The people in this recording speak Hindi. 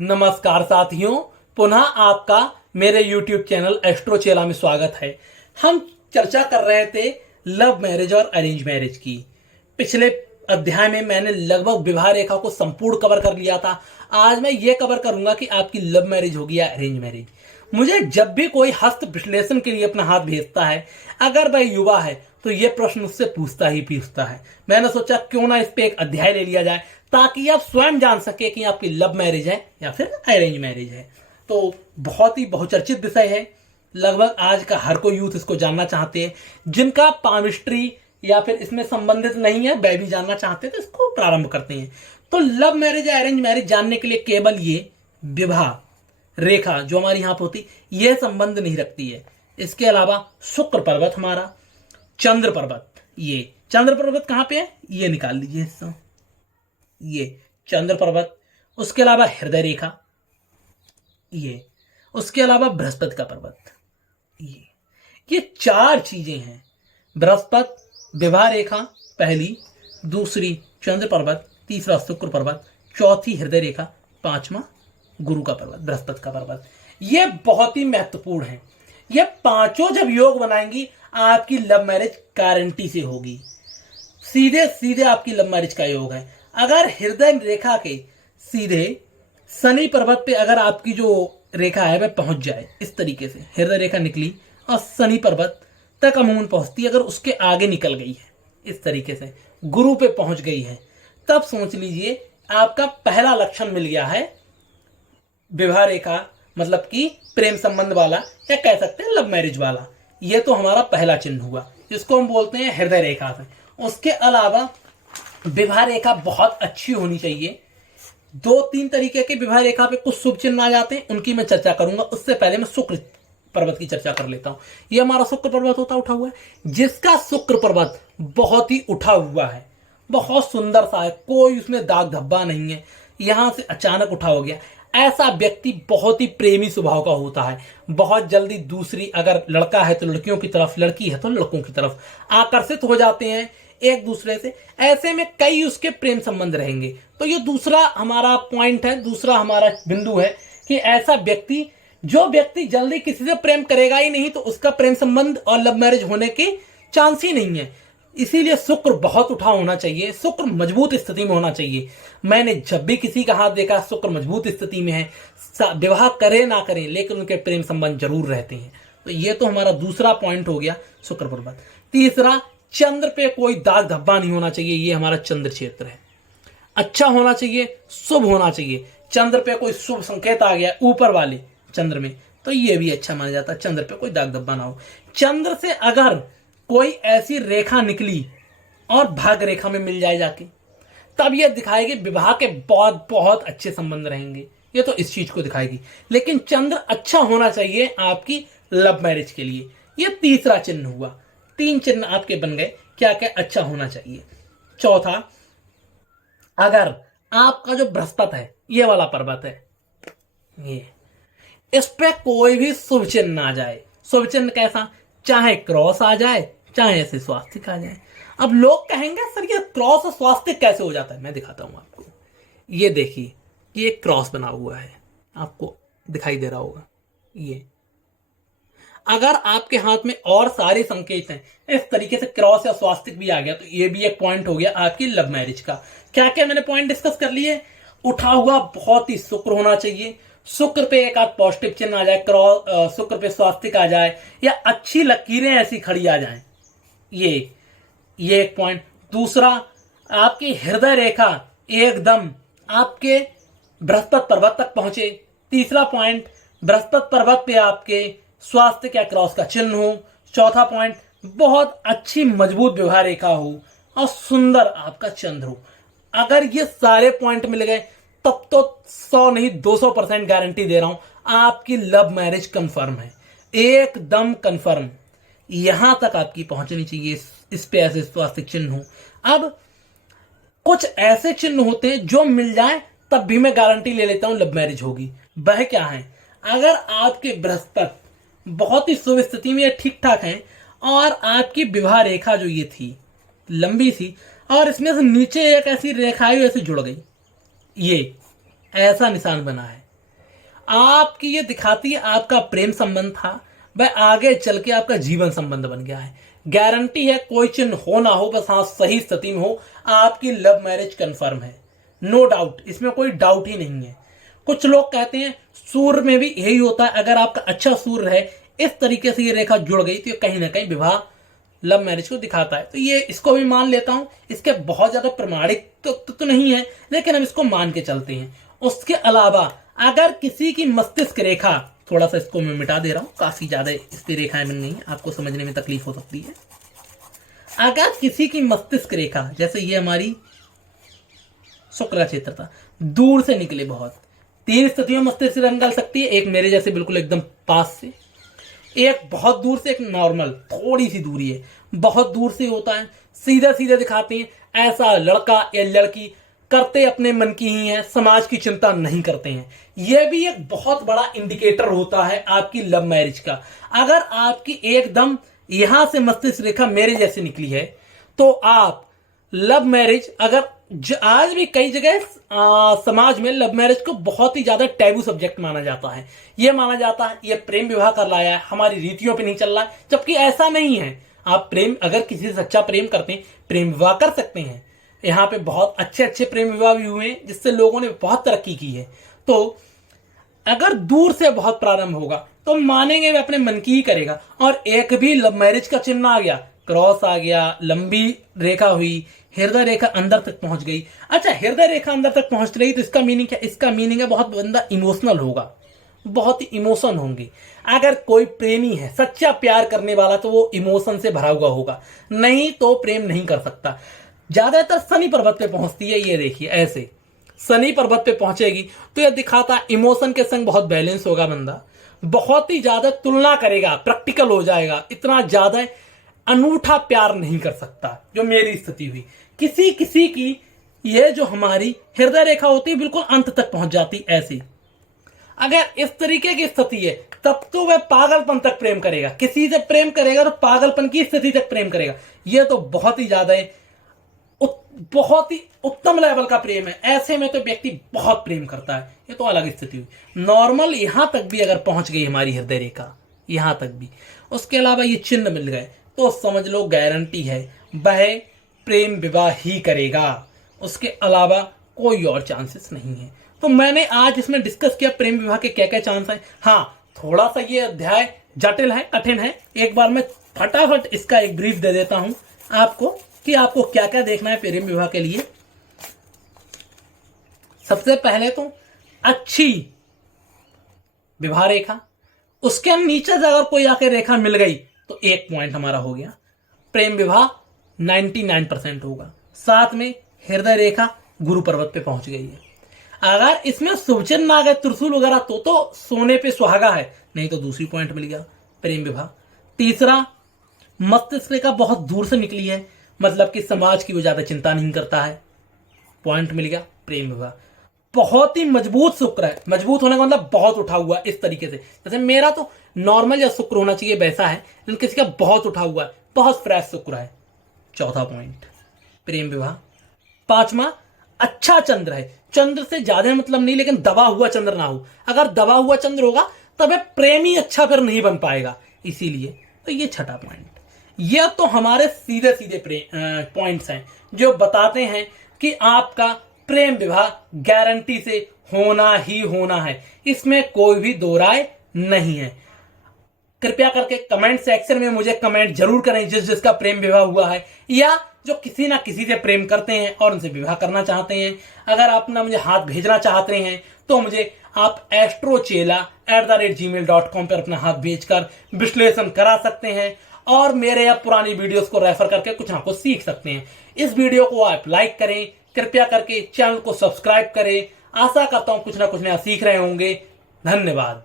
नमस्कार साथियों, पुनः आपका मेरे YouTube चैनल एस्ट्रो चेला में स्वागत है। हम चर्चा कर रहे थे लव मैरिज और अरेंज मैरिज की। पिछले अध्याय में मैंने लगभग विवाह रेखा को संपूर्ण कवर कर लिया था। आज मैं ये कवर करूंगा कि आपकी लव मैरिज होगी या अरेंज मैरिज। मुझे जब भी कोई हस्त विश्लेषण के लिए अपना हाथ भेजता है, अगर वह युवा है तो ये प्रश्न उससे पूछता है। मैंने सोचा क्यों ना इस पे एक अध्याय ले लिया जाए, ताकि आप स्वयं जान सके कि आपकी लव मैरिज है या फिर अरेंज मैरिज है। तो बहुत ही बहुचर्चित विषय है। लगभग आज का हर कोई यूथ इसको जानना चाहते हैं। जिनका पामिस्ट्री या फिर इसमें संबंधित नहीं है, वह भी जानना चाहते हैं, तो इसको प्रारंभ करते हैं। तो लव मैरिज या अरेंज मैरिज जानने के लिए केवल ये विवाह रेखा जो हमारी यहां पर होती यह संबंध नहीं रखती है। इसके अलावा शुक्र पर्वत, हमारा चंद्र पर्वत, ये चंद्र पर्वत कहां पे है ये निकाल लीजिए हिस्सा, ये चंद्र पर्वत। उसके अलावा हृदय रेखा, ये उसके अलावा बृहस्पति का पर्वत, ये चार चीजें हैं। बृहस्पति विवाह रेखा पहली, दूसरी चंद्र पर्वत, तीसरा शुक्र पर्वत, चौथी हृदय रेखा, पांचवा गुरु का पर्वत, बृहस्पति का पर्वत। ये बहुत ही महत्वपूर्ण है। ये पांचों जब योग बनाएंगी आपकी लव मैरिज गारंटी से होगी। सीधे सीधे आपकी लव मैरिज का योग है। अगर हृदय रेखा के सीधे शनि पर्वत पे अगर आपकी जो रेखा है वह पहुंच जाए, इस तरीके से हृदय रेखा निकली और शनि पर्वत तक अमूमन पहुंचती, अगर उसके आगे निकल गई है इस तरीके से गुरु पे पहुंच गई है, तब सोच लीजिए आपका पहला लक्षण मिल गया है विवाह रेखा, मतलब कि प्रेम संबंध वाला, या कह सकते हैं लव मैरिज वाला। यह तो हमारा पहला चिन्ह हुआ, जिसको हम बोलते हैं हृदय रेखा से। उसके अलावा विवाह रेखा बहुत अच्छी होनी चाहिए। दो तीन तरीके के विवाह रेखा पे कुछ शुभ चिन्ह आ जाते हैं, उनकी मैं चर्चा करूंगा। उससे पहले मैं शुक्र पर्वत की चर्चा कर लेता हूं। यह हमारा शुक्र पर्वत होता उठा हुआ है, जिसका शुक्र पर्वत बहुत ही उठा हुआ है, बहुत सुंदर सा है, कोई उसमें दाग धब्बा नहीं है, यहां से अचानक उठा हो गया। ऐसा व्यक्ति बहुत ही प्रेमी स्वभाव का होता है। बहुत जल्दी दूसरी, अगर लड़का है तो लड़कियों की तरफ, लड़की है तो लड़कों की तरफ आकर्षित हो जाते हैं एक दूसरे से। ऐसे में कई उसके प्रेम संबंध रहेंगे। तो ये दूसरा हमारा पॉइंट है, दूसरा हमारा बिंदु है कि ऐसा व्यक्ति, जो व्यक्ति जल्दी किसी से प्रेम करेगा ही नहीं, तो उसका प्रेम संबंध और लव मैरिज होने के चांस ही नहीं है। इसीलिए शुक्र बहुत उठा होना चाहिए, शुक्र मजबूत स्थिति में होना चाहिए। मैंने जब भी किसी का हाथ देखा शुक्र मजबूत स्थिति में है, विवाह करे ना करें लेकिन उनके प्रेम संबंध जरूर रहते हैं। तो ये तो हमारा दूसरा पॉइंट हो गया शुक्र पर्वत। तीसरा, चंद्र पे कोई दाग धब्बा नहीं होना चाहिए। ये हमारा चंद्र क्षेत्र है, अच्छा होना चाहिए, शुभ होना चाहिए। चंद्र पे कोई शुभ संकेत आ गया ऊपर वाले चंद्र में, तो ये भी अच्छा माना जाता है। चंद्र पे कोई दाग धब्बा ना हो। चंद्र से अगर कोई ऐसी रेखा निकली और भाग रेखा में मिल जाए जाके, तब यह दिखाएगी विवाह के बहुत बहुत अच्छे संबंध रहेंगे। ये तो इस चीज को दिखाएगी। लेकिन चंद्र अच्छा होना चाहिए आपकी लव मैरिज के लिए। ये तीसरा चिन्ह हुआ। तीन चिन्ह आपके बन गए, क्या क्या अच्छा होना चाहिए। चौथा, अगर आपका जो बृहस्पति है, ये वाला पर्वत है, ये इस पे कोई भी शुभ चिन्ह आ जाए। शुभ चिन्ह कैसा? चाहे क्रॉस आ जाए, चाहे ऐसे स्वास्तिक आ जाए। अब लोग कहेंगे सर ये क्रॉस और स्वास्तिक कैसे हो जाता है? मैं दिखाता हूं आपको। ये देखिए, ये क्रॉस बना हुआ है, आपको दिखाई दे रहा होगा। ये अगर आपके हाथ में और सारे संकेत हैं, इस तरीके से क्रॉस या स्वास्तिक भी आ गया, तो ये भी एक पॉइंट हो गया आपकी लव मैरिज का। क्या क्या मैंने पॉइंट डिस्कस कर लिए। उठा हुआ बहुत ही शुक्र होना चाहिए। शुक्र पे एक आध पॉजिटिव चिन्ह आ जाए, क्रॉस, शुक्र पे स्वास्तिक आ जाए, या अच्छी लकीरें ऐसी खड़ी आ जाएं। ये एक पॉइंट। दूसरा, आपकी हृदय रेखा एकदम आपके बृहस्पति पर्वत तक पहुंचे। तीसरा पॉइंट, बृहस्पति पर्वत पे आपके स्वास्तिक या क्रॉस का चिन्ह हो। चौथा पॉइंट, बहुत अच्छी मजबूत विवाह रेखा हो और सुंदर आपका चंद्र हो। अगर ये सारे पॉइंट मिल गए, तब तो 100 नहीं 200% गारंटी दे रहा हूं, आपकी लव मैरिज कंफर्म है, एकदम कंफर्म। यहां तक आपकी पहुंचनी चाहिए, इस पे ऐसे स्वास्तिक चिन्ह हो। अब कुछ ऐसे चिन्ह होते हैं जो मिल जाए तब भी मैं गारंटी ले लेता हूं लव मैरिज होगी। वह क्या है? अगर आपके बृहस्पति बहुत ही शुभ स्थिति में, ठीक ठाक है, और आपकी विवाह रेखा जो ये थी लंबी सी, और इसमें से नीचे एक ऐसी रेखा ऐसे जुड़ गई, ये ऐसा निशान बना है, आपकी ये दिखाती है आपका प्रेम संबंध था, वह आगे चल के आपका जीवन संबंध बन गया है। गारंटी है, कोई चिन्ह हो ना हो, बस हाँ सही स्थिति में हो, आपकी लव मैरिज कंफर्म है, नो डाउट, इसमें कोई डाउट ही नहीं है। कुछ लोग कहते हैं सूर्य में भी यही होता है, अगर आपका अच्छा सूर्य है, इस तरीके से ये रेखा जुड़ गई तो ये कहीं ना कहीं विवाह लव मैरिज को दिखाता है। तो ये इसको भी मान लेता हूं, इसके बहुत ज्यादा प्रमाणिक तो नहीं है, लेकिन हम इसको मान के चलते हैं। उसके अलावा अगर किसी की मस्तिष्क रेखा, थोड़ा सा इसको मैं मिटा दे रहा हूं, काफी ज्यादा इसकी रेखाएं बन गई हैं, आपको समझने में तकलीफ हो सकती है। अगर किसी की मस्तिष्क रेखा, जैसे ये हमारी शुक्र का क्षेत्र था, दूर से निकले बहुत, 3 स्थितियों में मस्तिष्क रेखा निकल सकती है। एक मेरे जैसे बिल्कुल एकदम पास से, एक बहुत दूर से, एक नॉर्मल थोड़ी सी दूरी है, बहुत दूर से होता है, सीधा सीधा दिखाते हैं। ऐसा लड़का या लड़की करते अपने मन की ही है, समाज की चिंता नहीं करते हैं। यह भी एक बहुत बड़ा इंडिकेटर होता है आपकी लव मैरिज का। अगर आपकी एकदम यहां से मस्तिष्क रेखा मेरे जैसे निकली है, तो आप लव मैरिज, अगर आज भी कई जगह समाज में लव मैरिज को बहुत ही ज्यादा टैबू सब्जेक्ट माना जाता है। यह माना जाता है ये प्रेम विवाह कर लाया है, हमारी रीतियों पे नहीं चल रहा है, जबकि ऐसा नहीं है। आप प्रेम, अगर किसी से सच्चा प्रेम करते हैं, प्रेम विवाह कर सकते हैं। यहाँ पे बहुत अच्छे अच्छे प्रेम विवाह भी हुए हैं, जिससे लोगों ने बहुत तरक्की की है। तो अगर दूर से बहुत प्रारंभ होगा तो मानेंगे वे अपने मन की ही करेगा। और एक भी लव मैरिज का चिन्ह आ गया, क्रॉस आ गया, लंबी रेखा हुई, हृदय रेखा अंदर तक पहुंच गई। अच्छा, हृदय रेखा अंदर तक पहुंच रही तो इसका मीनिंग क्या? इसका मीनिंग है बहुत बंदा इमोशनल होगा, बहुत ही इमोशन होंगे। अगर कोई प्रेमी है, सच्चा प्यार करने वाला, तो वो इमोशन से भरा हुआ होगा, नहीं तो प्रेम नहीं कर सकता। ज्यादातर शनि पर्वत पे पहुंचती है, ये देखिए ऐसे शनि पर्वत पे पहुंचेगी तो यह दिखाता है इमोशन के संग बहुत बैलेंस होगा बंदा, बहुत ही ज्यादा तुलना करेगा, प्रैक्टिकल हो जाएगा, इतना ज्यादा अनूठा प्यार नहीं कर सकता, जो मेरी स्थिति हुई। किसी किसी की ये जो हमारी हृदय रेखा होती है बिल्कुल अंत तक पहुंच जाती ऐसी। अगर इस तरीके की स्थिति है तब तो वह पागलपन तक प्रेम करेगा, किसी से प्रेम करेगा तो पागलपन की स्थिति तक प्रेम करेगा। यह तो बहुत ही ज्यादा है, बहुत ही उत्तम लेवल का प्रेम है। ऐसे में तो व्यक्ति बहुत प्रेम करता है, ये तो अलग स्थिति हुई। नॉर्मल यहां तक भी अगर पहुंच गई हमारी हृदय रेखा, यहां तक भी, उसके अलावा ये चिन्ह मिल गए, तो समझ लो गारंटी है वह प्रेम विवाह ही करेगा, उसके अलावा कोई और चांसेस नहीं है। तो मैंने आज इसमें डिस्कस किया प्रेम विवाह के क्या क्या चांस हैं। हाँ, थोड़ा सा ये अध्याय जटिल है, कठिन है। एक बार मैं फटाफट इसका एक ब्रीफ दे देता हूं आपको कि आपको क्या क्या देखना है प्रेम विवाह के लिए। सबसे पहले तो अच्छी विवाह रेखा, उसके नीचे से अगर कोई आके रेखा मिल गई तो 1 पॉइंट हमारा हो गया, प्रेम विवाह 99% होगा। साथ में हृदय रेखा गुरु पर्वत पे पहुंच गई है। अगर इसमें शुभ चिन्ह आ गए, त्रिशूल वगैरह, तो सोने पे सुहागा है, नहीं तो दूसरी पॉइंट मिल गया प्रेम विवाह। तीसरा, मस्तिष्क रेखा बहुत दूर से निकली है, मतलब कि समाज की वो ज्यादा चिंता नहीं करता है, पॉइंट मिल गया प्रेम विवाह। बहुत ही मजबूत शुक्र है, मजबूत होने का मतलब बहुत उठा हुआ, इस तरीके से जैसे मेरा तो नॉर्मल या शुक्र होना चाहिए वैसा है, लेकिन किसी का बहुत उठा हुआ है, बहुत फ्रेश शुक्र है, चौथा पॉइंट प्रेम विवाह। पांचवा, अच्छा चंद्र है, चंद्र से ज्यादा मतलब नहीं, लेकिन दबा हुआ चंद्र ना हो। अगर दबा हुआ चंद्र होगा तब प्रेमी अच्छा फिर नहीं बन पाएगा, इसीलिए तो ये छठा पॉइंट। यह तो हमारे सीधे सीधे पॉइंट्स हैं जो बताते हैं कि आपका प्रेम विवाह गारंटी से होना ही होना है, इसमें कोई भी दो राय नहीं है। कृपया करके कमेंट सेक्शन में मुझे कमेंट जरूर करें जिसका प्रेम विवाह हुआ है, या जो किसी ना किसी से प्रेम करते हैं और उनसे विवाह करना चाहते हैं। अगर आप ना मुझे हाथ भेजना चाहते हैं तो मुझे आप astrochela@gmail.com पर अपना हाथ भेजकर विश्लेषण करा सकते हैं और मेरे या पुरानी वीडियोस को रेफर करके कुछ ना कुछ सीख सकते हैं। इस वीडियो को आप लाइक करें, कृपया करके चैनल को सब्सक्राइब करें। आशा करता हूं कुछ ना कुछ नया सीख रहे होंगे। धन्यवाद।